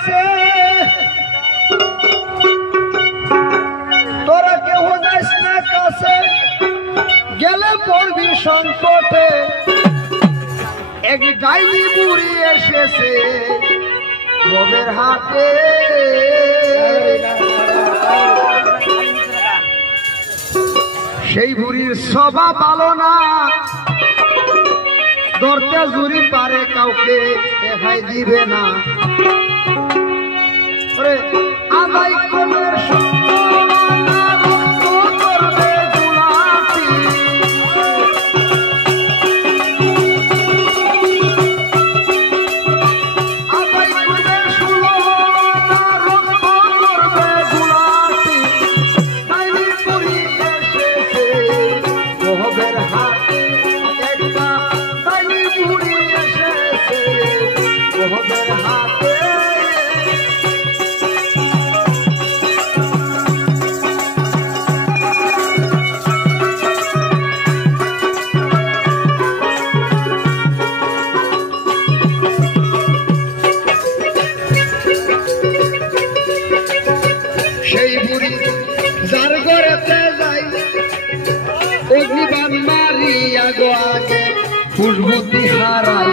কাছে তোরা কেউ যাস না কাছে গেলে পড়বি সংকটে এক ডাইনি বুড়ি এসেছে রবের হাতে সেই বুড়ির স্বভাব ভালো না ধরতে জুরি পারে কাউকে দেখাই দিবে না আদায় কমের সেই বুড়ি যার ঘরেতে যাই অগ্নিবাণ মারিয়া গো আগে ফুসবতী হারাই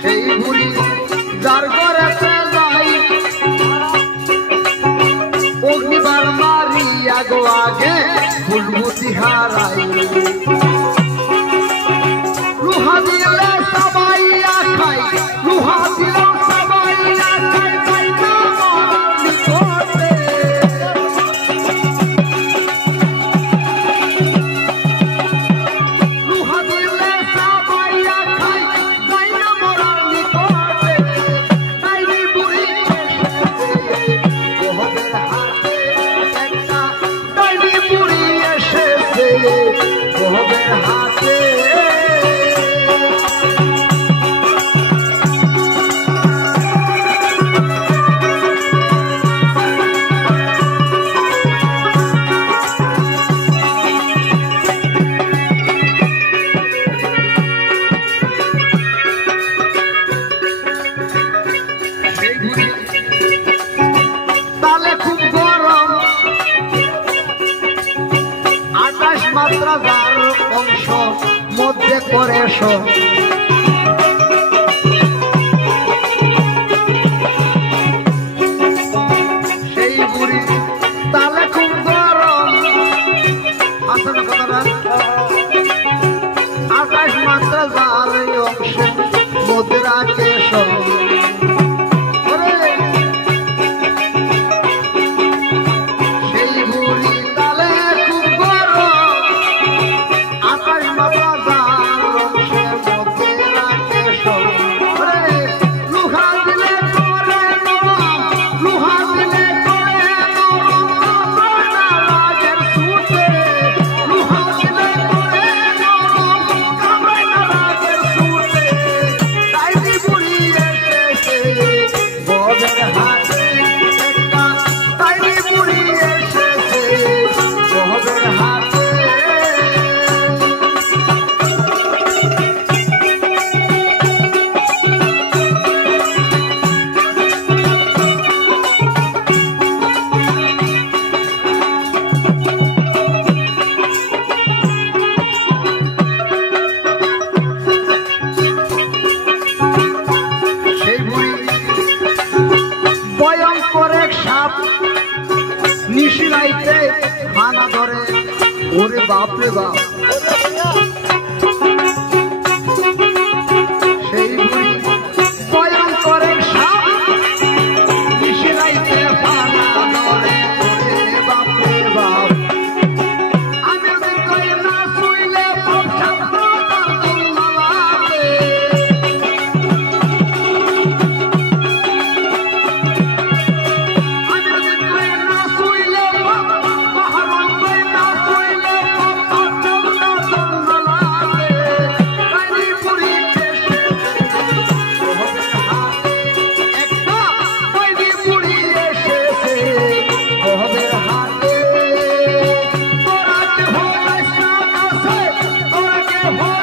সেই বুড়ি যার ঘরেতে যাই অগ্নিবাণ মারিয়া গো আগে ফুসবতী হারাই লুহা দিলে সবাইয়া খাই লুহা দিলে সবাইয়া খাই তাই না নিকটে লুহা দিলে সবাইয়া খাই তাই না মরার নিকটে তাইনি বুড়ি ওহবের হাতে একটা তাইনি বুড়ি এসেছে ওহবের হাতে তালে খুব গরম 28 মাত্রা যার অংশ মধ্যে করে সেই বুড়ি তালে খুব গরম আসলে কথাটা 28 মাত্রা যার অংশে মধ্যে রাখে নিশিরাইতে হানা ধরে ওরে বাপরে বাপ সেই বুড়ি ভয়ঙ্কর সাপ নিশিরাইতে হানা ধরে ওরে বাপরে বাপ আমি কই না শুইলে Hey!